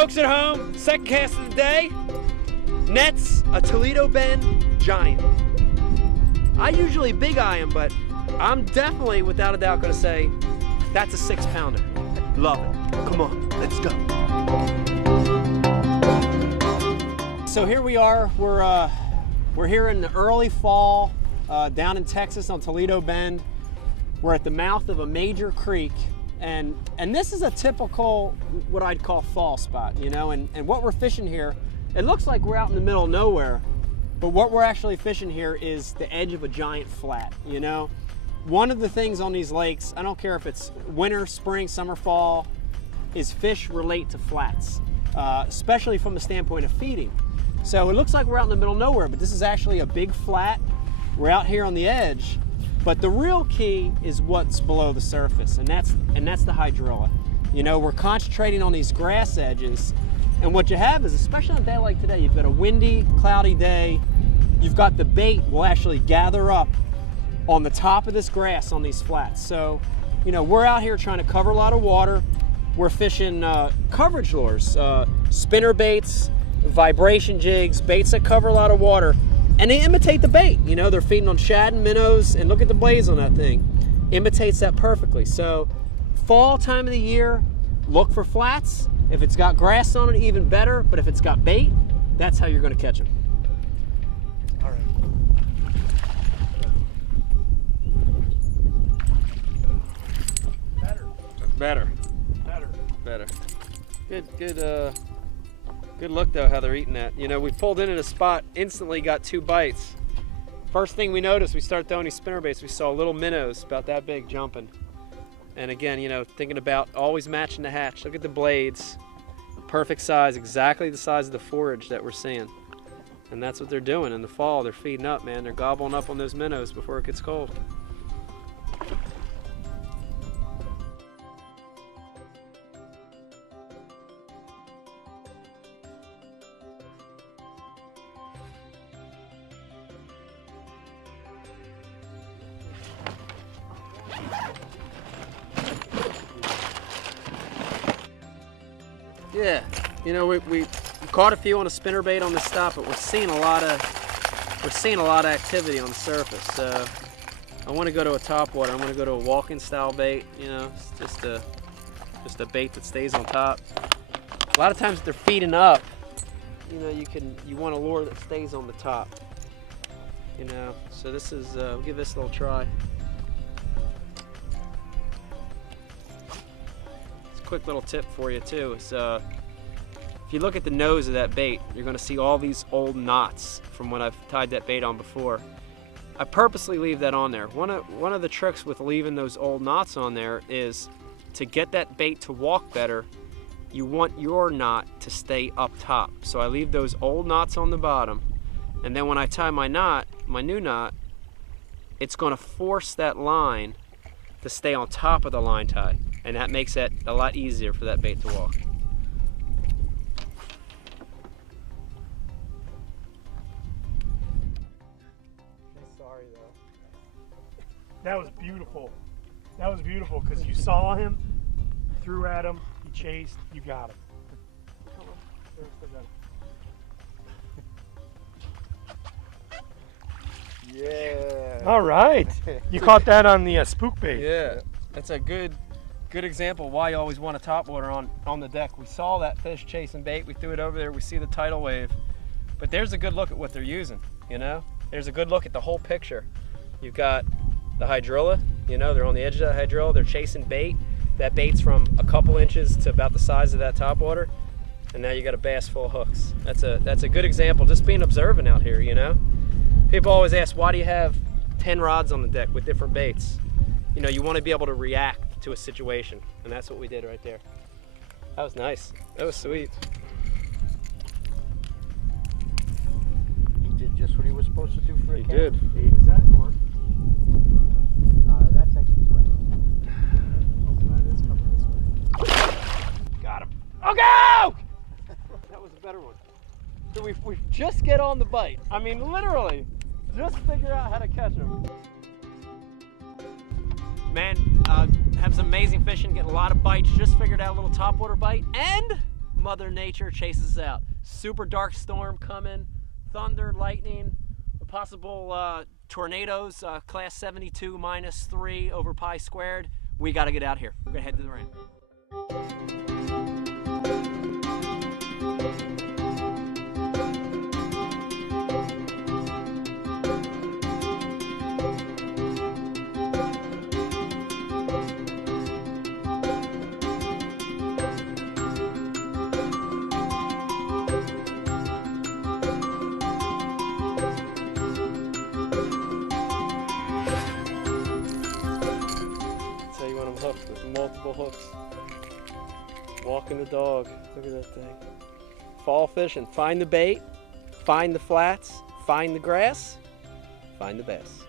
folks at home, second cast of the day. Nets, a Toledo Bend giant. I usually big eye him, but I'm definitely, without a doubt, gonna say that's a 6-pounder. Love it. Come on, let's go. So here we are. We're here in the early fall, down in Texas on Toledo Bend. We're at the mouth of a major creek, and this is a typical, what I'd call fall spot, you know, and what we're fishing here, it looks like we're out in the middle of nowhere, but what we're actually fishing here is the edge of a giant flat, you know. One of the things on these lakes, I don't care if it's winter, spring, summer, fall, is fish relate to flats, especially from the standpoint of feeding. So it looks like we're out in the middle of nowhere, but this is actually a big flat. We're out here on the edge, but the real key is what's below the surface, and that's the hydrilla. You know, we're concentrating on these grass edges, and what you have is, especially on a day like today, you've got a windy, cloudy day, you've got the bait will actually gather up on the top of this grass on these flats. So, you know, we're out here trying to cover a lot of water. We're fishing coverage lures, spinner baits, vibration jigs, baits that cover a lot of water, and they imitate the bait. You know, they're feeding on shad and minnows, and look at the blaze on that thing. Imitates that perfectly. So, fall time of the year, look for flats. If it's got grass on it, even better, but if it's got bait, that's how you're gonna catch them. All right. Better. Good look though, how they're eating that. You know, we pulled in at a spot, instantly got 2 bites. First thing we noticed, we started throwing these spinner baits, we saw little minnows about that big jumping. And again, you know, thinking about always matching the hatch. Look at the blades, perfect size, exactly the size of the forage that we're seeing. And that's what they're doing in the fall. They're feeding up, man. They're gobbling up on those minnows before it gets cold. Yeah, you know, we caught a few on a spinnerbait on the stop, but we're seeing a lot of activity on the surface. So I want to go to a topwater. I want to go to a walking style bait. You know, it's just a bait that stays on top. A lot of times they're feeding up. You know, you want a lure that stays on the top. You know, so this is we'll give this a little try. Quick little tip for you too is if you look at the nose of that bait, you're going to see all these old knots from when I've tied that bait on before. I purposely leave that on there. One of the tricks with leaving those old knots on there is to get that bait to walk better, you want your knot to stay up top. So I leave those old knots on the bottom, and then when I tie my knot, my new knot, it's going to force that line to stay on top of the line tie. And that makes it a lot easier for that bait to walk. Sorry though. That was beautiful. That was beautiful because you saw him, threw at him, you chased, you got him. Come on. Yeah. All right. You caught that on the spook bait. Yeah. That's a good example why you always want a topwater on the deck. We saw that fish chasing bait, we threw it over there, we see the tidal wave. But there's a good look at what they're using, you know? There's a good look at the whole picture. You've got the hydrilla, you know, they're on the edge of that hydrilla, they're chasing bait. That bait's from a couple inches to about the size of that topwater, and now you got a bass full of hooks. That's a good example, just being observant out here, you know? People always ask, why do you have 10 rods on the deck with different baits? You know, you want to be able to react to a situation, and that's what we did right there. That was nice. That was sweet. He did just what he was supposed to do for a cat. He did. Dave, is that north? That's actually west. Oh, that is coming this way. Got him. Oh, go! That was a better one. So we just get on the bite. I mean, literally, just figure out how to catch them. Man, have some amazing fishing, getting a lot of bites, just figured out a little topwater bite, and Mother Nature chases us out. Super dark storm coming, thunder, lightning, possible tornadoes, class 72 -3 over pi squared. We got to get out here. We're gonna head to the ramp. Hooked with multiple hooks. Walking the dog. Look at that thing. Fall fishing. Find the bait, find the flats, find the grass, find the bass.